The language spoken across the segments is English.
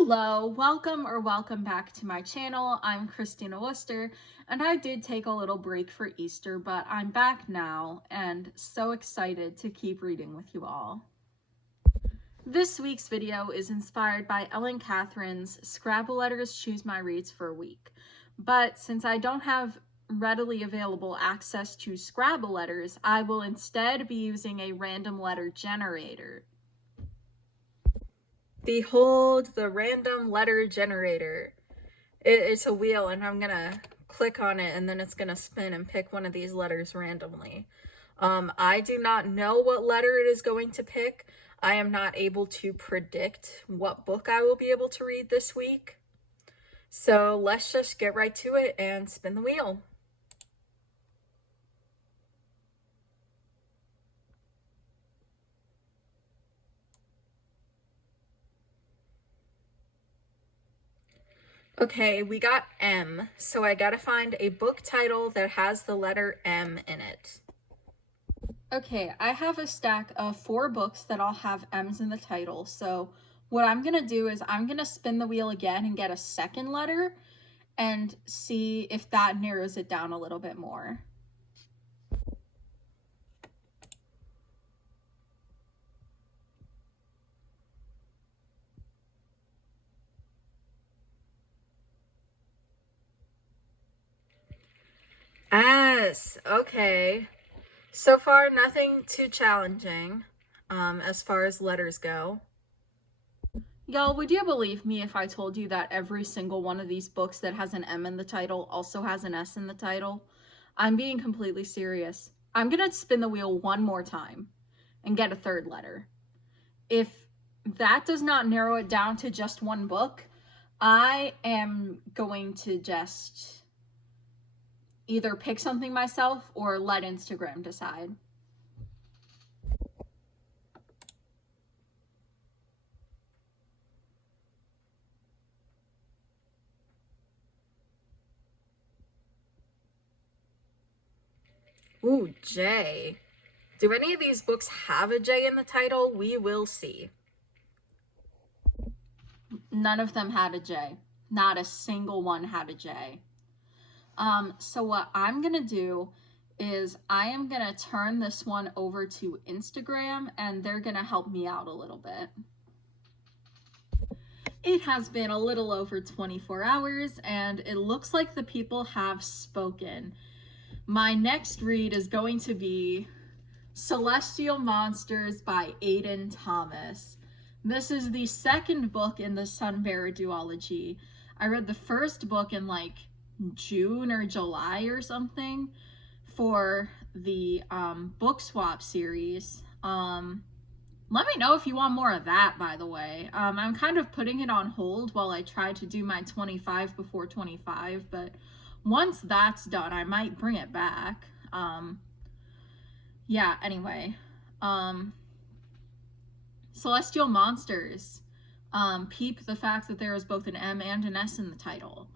Hello, welcome back to my channel. I'm Christina Worcester, and I did take a little break for Easter, but I'm back now and so excited to keep reading with you all. This week's video is inspired by Ellen Catherine's Scrabble Letters Choose My Reads for a Week. But since I don't have readily available access to Scrabble letters, I will instead be using a random letter generator. Behold the random letter generator. It's a wheel, and I'm gonna click on it, and then it's gonna spin and pick one of these letters randomly. I do not know what letter it is going to pick. I am not able to predict what book I will be able to read this week. So let's just get right to it and spin the wheel. Okay, we got M, so I gotta find a book title that has the letter M in it. Okay, I have a stack of 4 books that all have M's in the title, so what I'm gonna do is I'm gonna spin the wheel again and get a second letter and see if that narrows it down a little bit more. S, okay. So far, nothing too challenging as far as letters go. Y'all, would you believe me if I told you that every single one of these books that has an M in the title also has an S in the title? I'm being completely serious. I'm gonna spin the wheel one more time and get a third letter. If that does not narrow it down to just one book, I am going to just either pick something myself or let Instagram decide. Ooh, J. Do any of these books have a J in the title? We will see. None of them had a J. Not a single one had a J. So what I'm gonna do is I am gonna turn this one over to Instagram, and they're gonna help me out a little bit. It has been a little over 24 hours, and it looks like the people have spoken. My next read is going to be Celestial Monsters by Aiden Thomas. This is the second book in the Sunbearer duology. I read the first book in like June or July or something for the book swap series. Let me know if you want more of that, by the way. I'm kind of putting it on hold while I try to do my 25 before 25, but once that's done, I might bring it back. Yeah, anyway. Celestial Monsters. Peep the fact that there is both an M and an S in the title.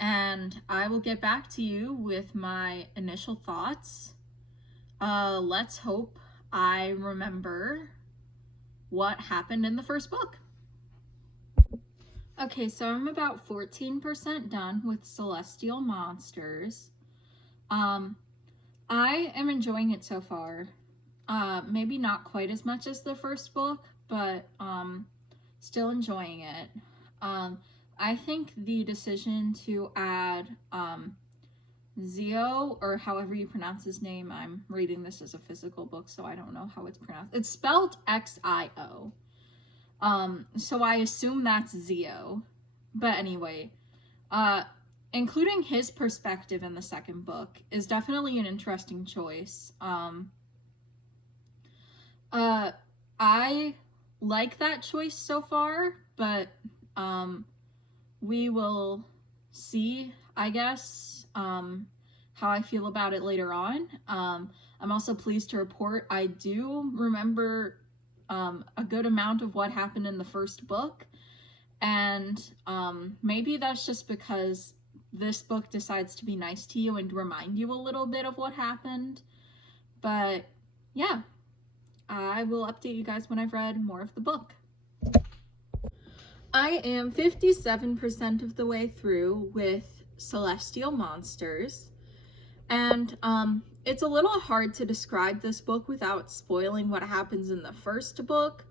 And I will get back to you with my initial thoughts. Let's hope I remember what happened in the first book. Okay, so I'm about 14% done with Celestial Monsters. I am enjoying it so far. Maybe not quite as much as the first book, but still enjoying it. I think the decision to add Zio, or however you pronounce his name, I'm reading this as a physical book, so I don't know how it's pronounced. It's spelled Xio. So I assume that's Zio. But anyway, including his perspective in the second book is definitely an interesting choice. I like that choice so far, but we will see, I guess, how I feel about it later on. I'm also pleased to report I do remember a good amount of what happened in the first book, and maybe that's just because this book decides to be nice to you and remind you a little bit of what happened. But yeah, I will update you guys when I've read more of the book. I am 57% of the way through with Celestial Monsters, and it's a little hard to describe this book without spoiling what happens in the first book,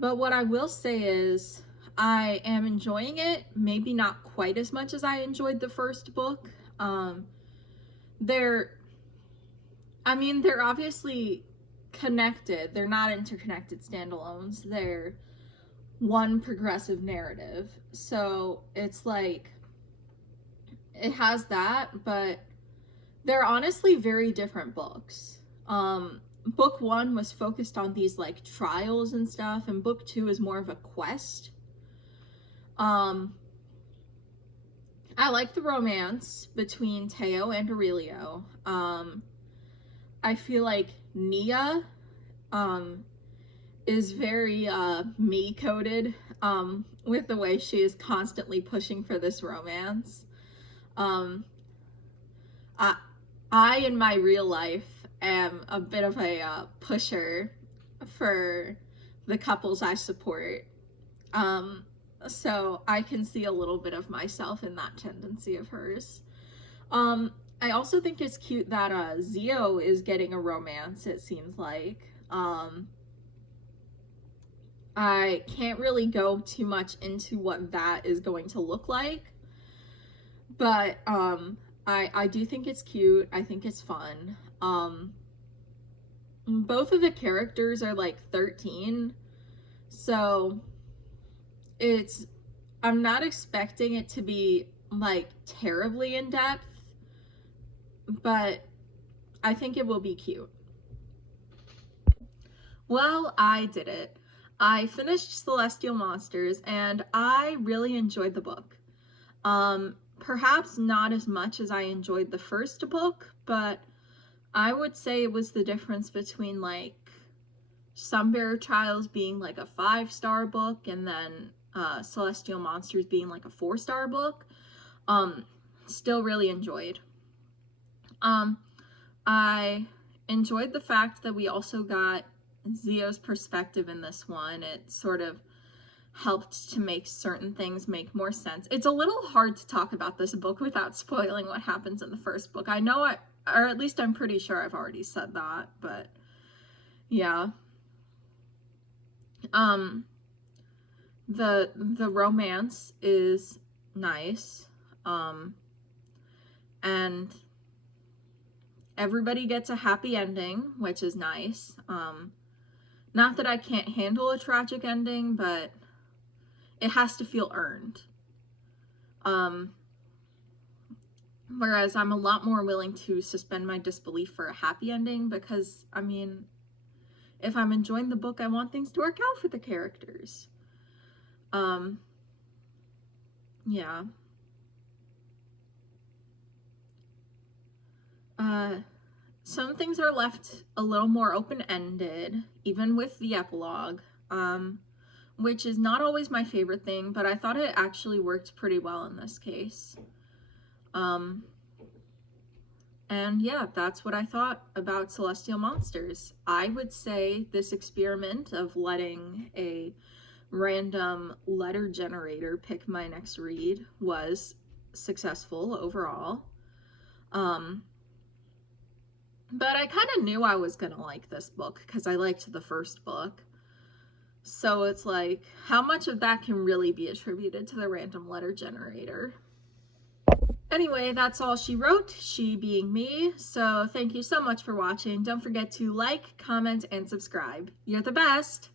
but what I will say is I am enjoying it, maybe not quite as much as I enjoyed the first book. They're obviously connected. They're not interconnected standalones. They're one progressive narrative. So it's like, it has that, but they're honestly very different books. Book 1 was focused on these like trials and stuff, and book 2 is more of a quest. I like the romance between Teo and Aurelio. I feel like Nia is very me-coded with the way she is constantly pushing for this romance. I in my real life am a bit of a pusher for the couples I support. So I can see a little bit of myself in that tendency of hers. I also think it's cute that Zio is getting a romance, it seems like. I can't really go too much into what that is going to look like, but I do think it's cute. I think it's fun. Both of the characters are like 13, so I'm not expecting it to be like terribly in depth, but I think it will be cute. Well, I did it. I finished Celestial Monsters and I really enjoyed the book. Perhaps not as much as I enjoyed the first book, but I would say it was the difference between like Sunbearer Trials being like a 5-star book and then Celestial Monsters being like a 4-star book. Still really enjoyed. I enjoyed the fact that we also got Zio's perspective in this one. It sort of helped to make certain things make more sense. It's a little hard to talk about this book without spoiling what happens in the first book. I know or at least I'm pretty sure I've already said that, but yeah. The romance is nice, and everybody gets a happy ending, which is nice. Not that I can't handle a tragic ending, but it has to feel earned. Whereas I'm a lot more willing to suspend my disbelief for a happy ending because, I mean, if I'm enjoying the book, I want things to work out for the characters. Yeah. Some things are left a little more open-ended, even with the epilogue, which is not always my favorite thing, but I thought it actually worked pretty well in this case. And yeah, that's what I thought about Celestial Monsters. I would say this experiment of letting a random letter generator pick my next read was successful overall. But I kind of knew I was gonna like this book because I liked the first book. So it's like, how much of that can really be attributed to the random letter generator? Anyway, that's all she wrote, she being me. So thank you so much for watching. Don't forget to like, comment, and subscribe. You're the best!